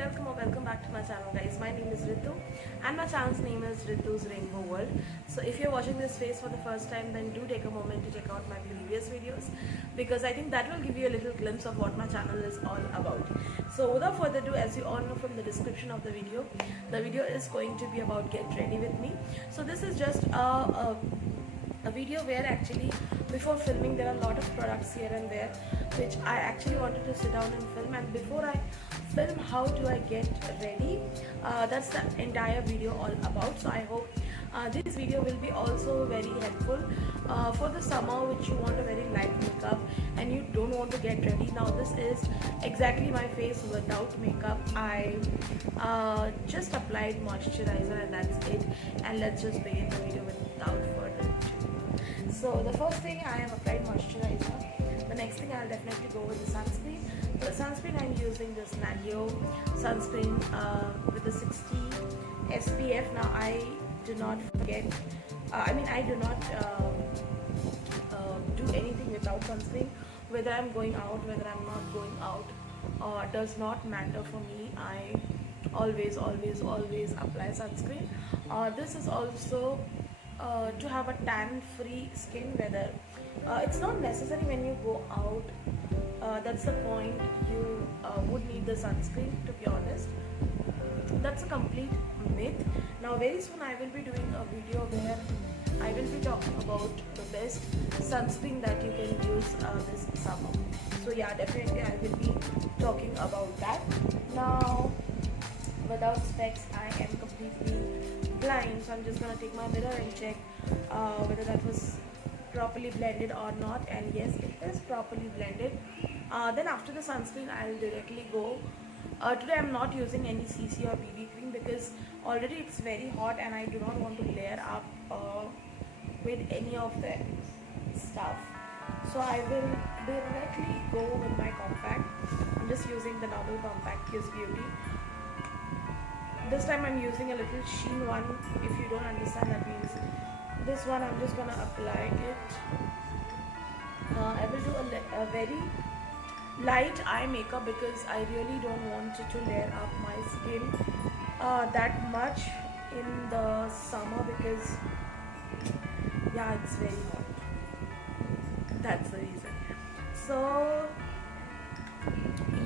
welcome or welcome back to my channel, guys. My name is Ritu and my channel's name is Ritu's Rainbow World. So if you're watching this face for the first time, then do take a moment to check out my previous videos, because I think that will give you a little glimpse of what my channel is all about. So without further ado, as you all know from the description of the video is going to be about get ready with me. So this is just a video where actually before filming there are a lot of products here and there which I actually wanted to sit down and film, and before I film how do I get ready, that's the entire video all about. So I hope this video will be also very helpful for the summer which you want a very light makeup and you don't want to get ready. Now this is exactly my face without makeup. I just applied moisturizer and that's it, and let's just begin the video without further ado. So the first thing, I have applied moisturizer. The next thing, I'll definitely go with the sunscreen. For the sunscreen, I'm using this Naleo sunscreen with the 60 SPF. Now I do not forget, I do not do anything without sunscreen. Whether I'm going out, whether I'm not going out, does not matter for me. I always apply sunscreen. This is also to have a tan free skin, whether it's not necessary when you go out, that's the point, you would need the sunscreen, to be honest. That's a complete myth. Now very soon I will be doing a video where I will be talking about the best sunscreen that you can use this summer. So yeah, definitely I will be talking about that. Now without specs I am completely blind, so I'm just gonna take my mirror and check whether that was properly blended or not, and yes, it is properly blended. Then after the sunscreen I'll directly go, today I'm not using any CC or BB cream because already it's very hot and I do not want to layer up with any of the stuff. So I will directly go with my compact. I'm just using the normal compact Kiss Beauty. This time I'm using a little sheen one. If you don't understand, that means this one. I'm just gonna apply it. I will do a very light eye makeup because I really don't want it to layer up my skin that much in the summer, because yeah, it's very hot. That's the reason. So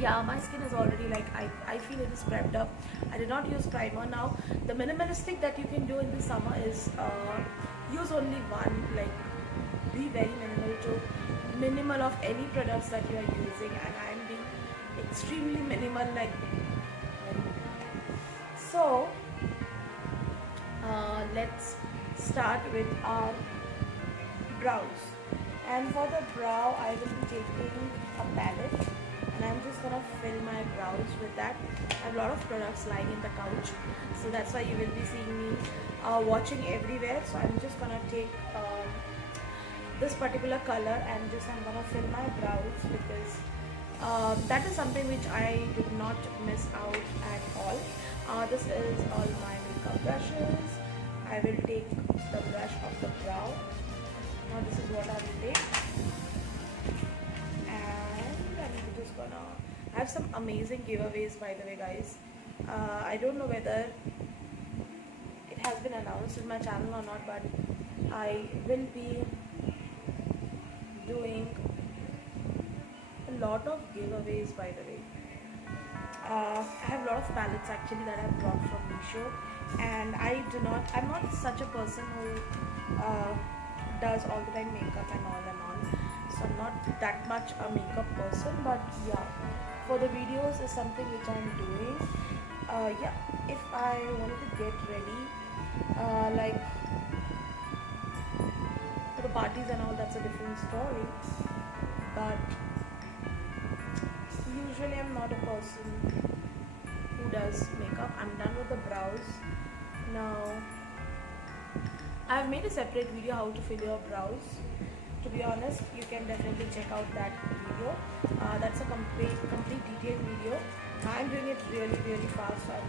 yeah, my skin is already like, I feel it is prepped up. I did not use primer. Now the minimalistic that you can do in the summer is use only one, like be very minimal of any products that you are using, and I am being extremely minimal, like so. Let's start with our brows, and for the brow I will be taking a palette and I'm just gonna fill my brows with that. I have a lot of products lying in the couch, so that's why you will be seeing me watching everywhere. So I'm just gonna take this particular color and I'm gonna fill my brows, because that is something which I did not miss out at all. This is all my makeup brushes. I will take the brush of the brow. Now this is what I will take, and I'm just gonna have some amazing giveaways, by the way, guys. I don't know whether it has been announced in my channel or not, but I will be doing a lot of giveaways, by the way. I have a lot of palettes actually that I've brought from Meesho, and I'm not such a person who does all the time makeup and all, so I'm not that much a makeup person, but yeah, for the videos is something which I'm doing. Yeah, if I wanted to get ready like for the parties and all, that's a different story, but usually I'm not a person who does makeup. I'm done with the brows. Now I've made a separate video how to fill your brows. To be honest, you can definitely check out that video. That's a complete detailed video. I'm doing it really fast. I'm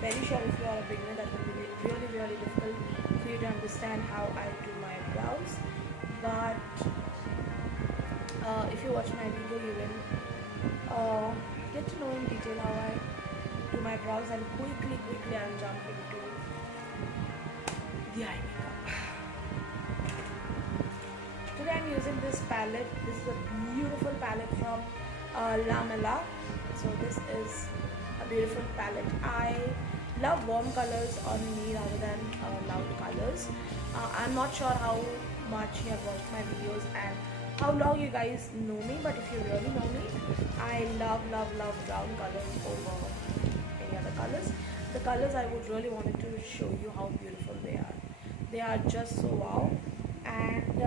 very sure if you are a beginner, that will be really difficult for you to understand how I do my brows. But if you watch my video, you will get to know in detail how I do my eyebrows, and quickly I'll jump into the eye makeup. Today I'm using this palette. This is a beautiful palette from La Mela. So this is a beautiful palette. I love warm colors on me rather than loud colors. I'm not sure how much you have watched my videos and how long you guys know me, but if you really know me, I love brown colors over any other colors. The colors I would really wanted to show you how beautiful they are. They are just so wow. And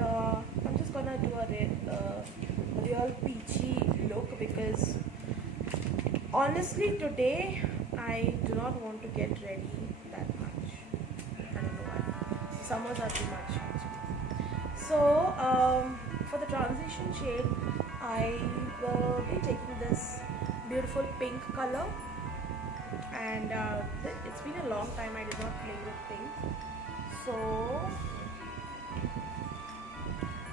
I'm just gonna do a real peachy look because honestly today I do not want to get ready that much. I don't know why. Summers are too much actually. So for the transition shade, I will be taking this beautiful pink color, and it's been a long time I did not play with pink, so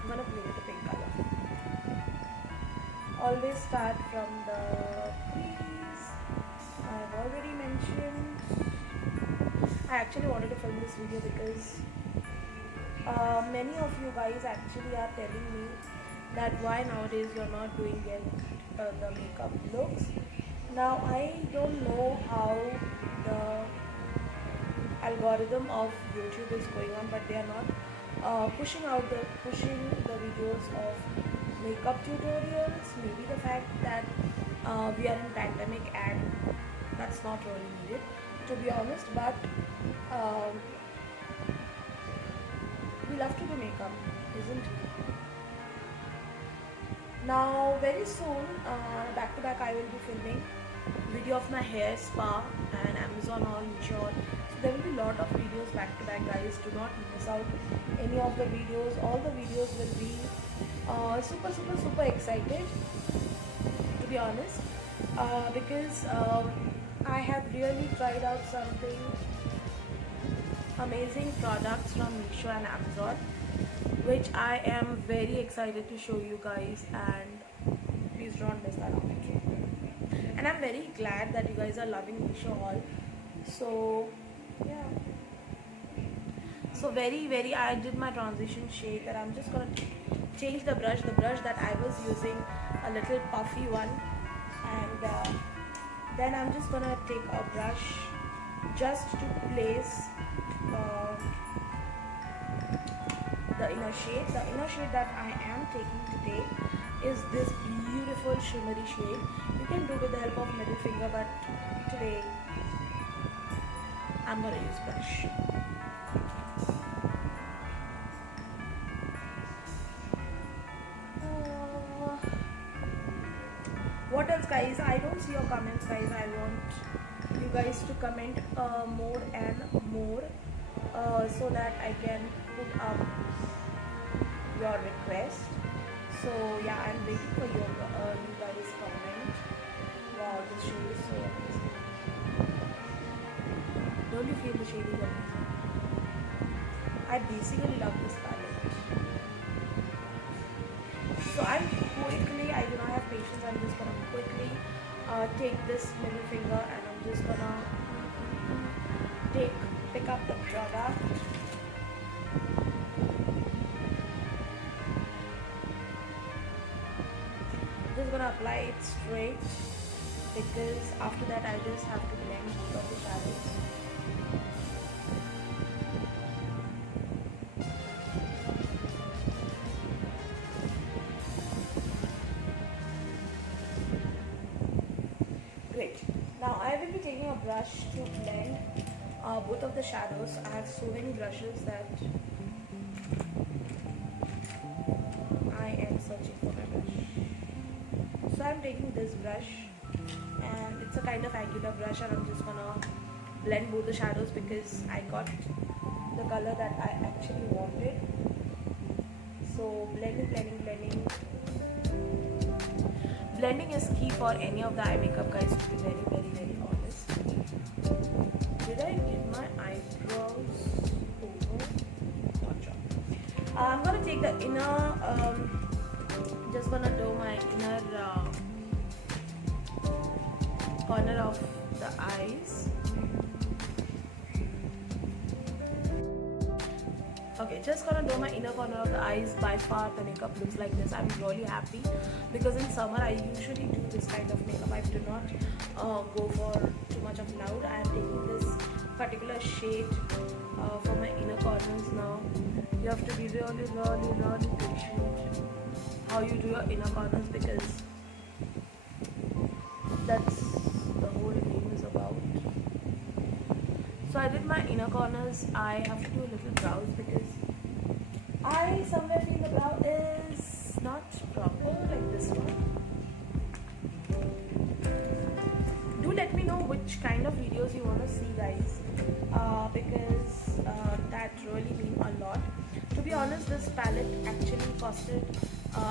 I'm gonna play with the pink color. Always start from the crease. I've already mentioned. I actually wanted to film this video because many of you guys actually are telling me that why nowadays you're not doing the makeup looks. Now I don't know how the algorithm of YouTube is going on, but they are not pushing the videos of makeup tutorials. Maybe the fact that we are in pandemic and that's not really needed, to be honest, but we love to do makeup, isn't it? Now very soon, back to back, I will be filming video of my hair spa and Amazon haul, Meesho. So there will be a lot of videos back to back, guys. Do not miss out any of the videos. All the videos will be super excited, to be honest, because I have really tried out something amazing products from Meesho and Amazon, which I am very excited to show you guys, and please don't miss that out. And I'm very glad that you guys are loving Meesho haul. So yeah, so very I did my transition shade, and I'm just gonna change the brush that I was using, a little puffy one, and then I'm just gonna take a brush just to place the inner shade. The inner shade that I am taking today is this beautiful shimmery shade. You can do with the help of middle finger, but today I'm gonna use brush. What else, guys? I don't see your comments, guys. I want you guys to comment more and more so that I can put up your request. So yeah, I'm waiting for you guys comment. Wow, this shade is so amazing. Don't you feel the shade is amazing? I basically love this palette. So I do not have patience. I'm just gonna quickly take this middle finger and I'm just gonna pick up the product. Just gonna apply it straight because after that I just have to blend both of the shadows. Great. Now I will be taking a brush to blend both of the shadows. I have so many brushes that I am searching for my brush. So I'm taking this brush and it's a kind of angular brush, and I'm just gonna blend both the shadows because I got the color that I actually wanted. So blending. Blending is key for any of the eye makeup, guys, to be very honest. Did I get my eyebrows over? Not sure. I'm gonna take the inner, just gonna do my inner corner of the eye. eyes. Okay, just gonna do my inner corner of the eyes. By far the makeup looks like this. I'm really happy because in summer I usually do this kind of makeup. I do not go for too much of loud. I am taking this particular shade for my inner corners now. You have to be really patient how you do your inner corners because that's the whole game is about. So I did my inner corners. I have to do a little brows because I somewhere feel the brow is not proper like this one. Do let me know which kind of videos you want to see, guys, because that really means a lot. To be honest, this palette actually costed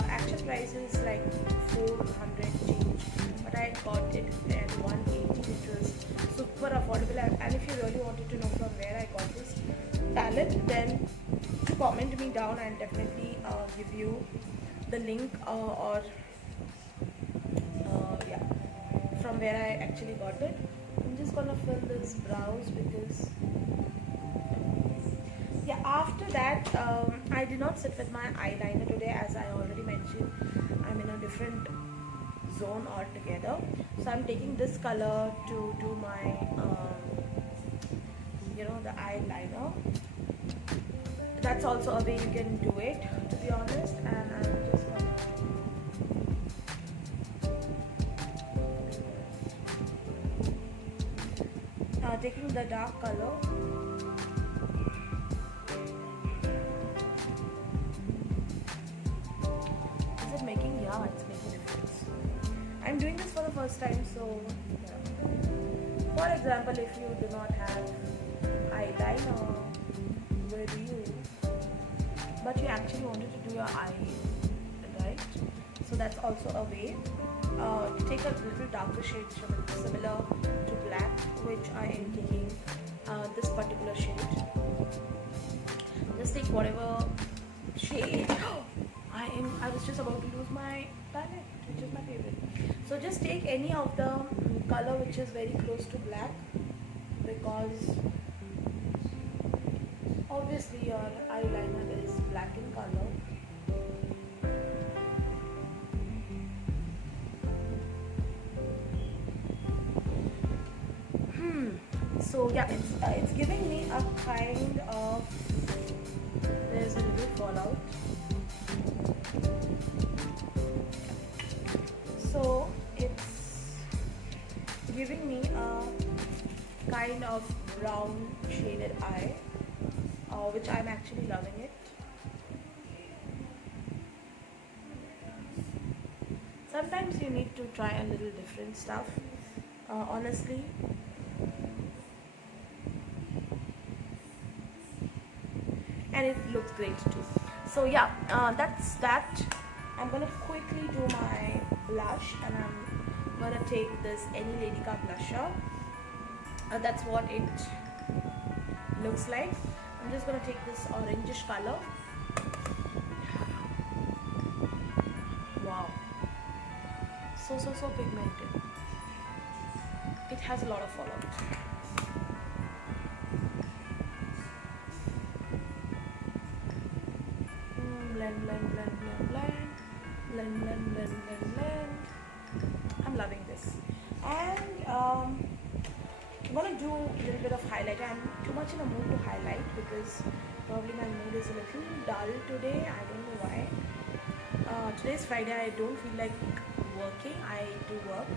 actual price is like 400 change, but I got it at 180, which was super affordable. And if you really wanted to know from where I got this palette, then comment me down and definitely give you the link or yeah, from where I actually got it. I'm just gonna fill this brows because yeah, after that I did not sit with my eyeliner today, as I already mentioned. I'm in a different zone altogether, so I'm taking this color to do my you know, the eyeliner. That's also a way you can do it, to be honest. And I'm just gonna taking the dark color. Is it making? Yeah, it's making a difference. I'm doing this for the first time, so yeah. For example, if you do not have eyeliner, where do you? But you actually wanted to do your eye, right? So that's also a way to take a little darker shade similar to black, which I am taking this particular shade. Just take whatever shade. I was just about to lose my palette, which is my favorite. So just take any of the color which is very close to black, because obviously your eyeliner is black in color. So yeah, it's giving me a kind of, there's a little fallout. So it's giving me a kind of brown shaded eye, which I'm actually loving it. Sometimes you need to try a little different stuff, honestly. And it looks great too. So yeah, that's that. I'm gonna quickly do my blush, and I'm gonna take this Any Lady Ka blusher. That's what it looks like. I'm just gonna take this orangish color. Wow, so pigmented. It has a lot of fallout. Blend. I'm loving this. And I'm gonna do a little bit of highlight. I'm too much in a mood to highlight because probably my mood is a little dull today. I don't know why. Today's Friday. I don't feel like working. I do work.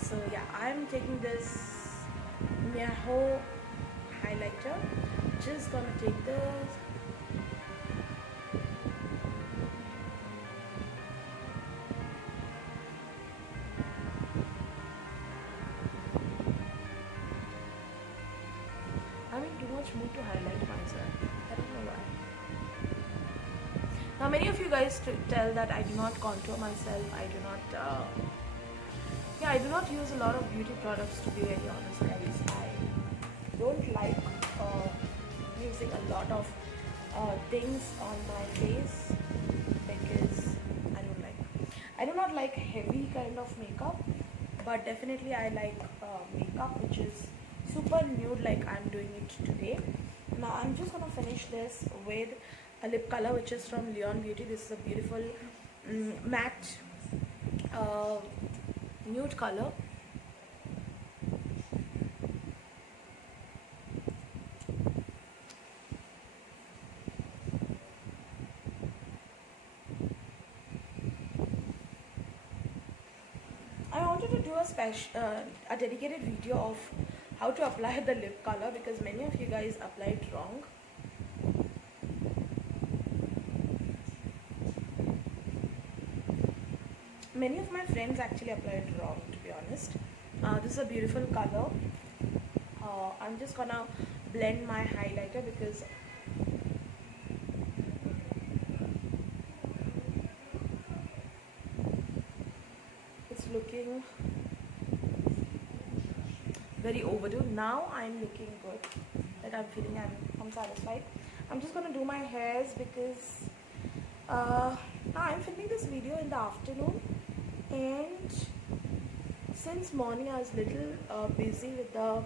So yeah, I'm taking this Miaho highlighter. Just gonna take this. I'm in too much mood to highlight myself. I don't know why. Now many of you guys tell that I do not contour myself. I do not I do not use a lot of beauty products, to be very honest, guys. I don't like using a lot of things on my face because I do not like heavy kind of makeup, but definitely I like makeup which is super nude like I'm doing it today. Now I'm just gonna finish this with a lip color which is from Leon Beauty. This is a beautiful matte uh, nude color. I wanted to do a dedicated video of how to apply the lip color because many of you guys apply it wrong. Many of my friends actually apply it wrong, to be honest. This is a beautiful color. I'm just gonna blend my highlighter because it's looking very overdue. Now I'm looking good, that I'm feeling I'm satisfied. I'm just gonna do my hairs because now I'm filming this video in the afternoon, and since morning I was little busy with the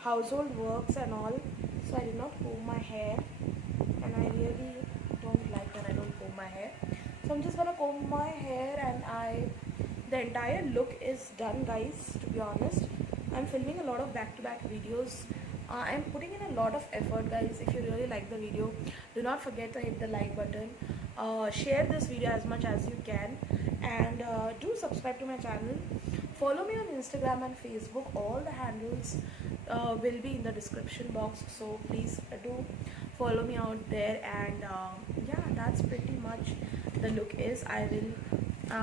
household works and all, so I did not comb my hair, and I really don't like when I don't comb my hair. So I'm just gonna comb my hair, and the entire look is done, guys. To be honest, I'm filming a lot of back-to-back videos. I'm putting in a lot of effort, guys. If you really like the video, do not forget to hit the like button, share this video as much as you can, and do subscribe to my channel. Follow me on Instagram and Facebook. All the handles will be in the description box, so please do follow me out there. And yeah, that's pretty much the look is. I will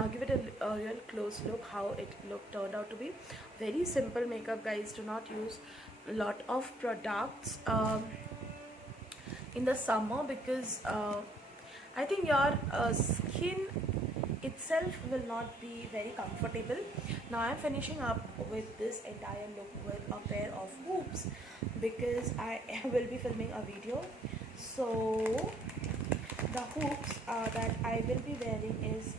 give it a real close look how it turned out to be. Very simple makeup, guys. Do not use a lot of products in the summer because I think your skin itself will not be very comfortable. Now I'm finishing up with this entire look with a pair of hoops because I will be filming a video. So the hoops that I will be wearing is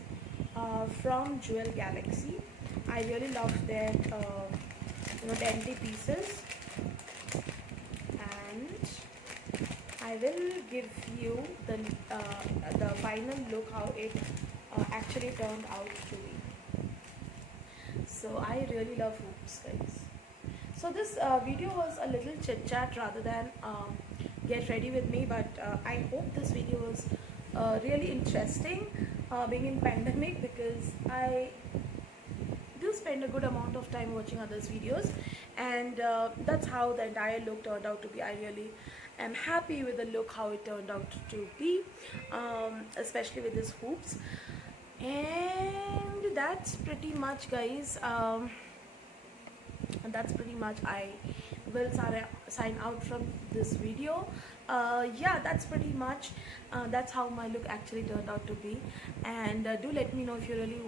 from Jewel Galaxy. I really love their dainty pieces, and I will give you the final look how it actually turned out to be. So I really love hoops, guys. So this video was a little chit chat rather than get ready with me, but I hope this video was really interesting being in pandemic, because I do spend a good amount of time watching others videos, and that's how the entire look turned out to be. I really am happy with the look how it turned out to be, especially with these hoops. And that's pretty much, guys. And that's pretty much. I will sign out from this video. Yeah, that's pretty much. That's how my look actually turned out to be. And do let me know if you really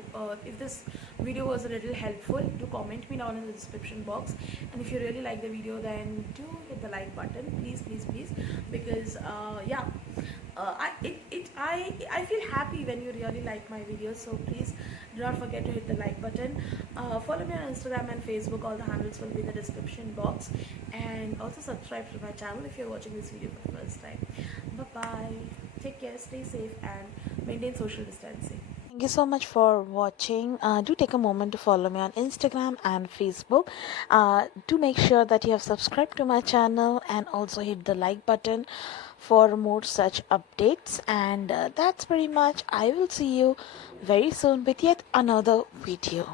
if this video was a little helpful. Do comment me down in the description box, and if you really like the video, then do hit the like button, please, please, please, because yeah, I feel happy when you really like my videos. So please do not forget to hit the like button. Follow me on Instagram and Facebook. All the handles will be in the description box, and also subscribe to my channel if you're watching this video for the first time. Bye bye, take care, stay safe, and maintain social distancing. Thank you so much for watching. Do take a moment to follow me on Instagram and Facebook. Do make sure that you have subscribed to my channel and also hit the like button for more such updates. And that's pretty much. I will see you very soon with yet another video.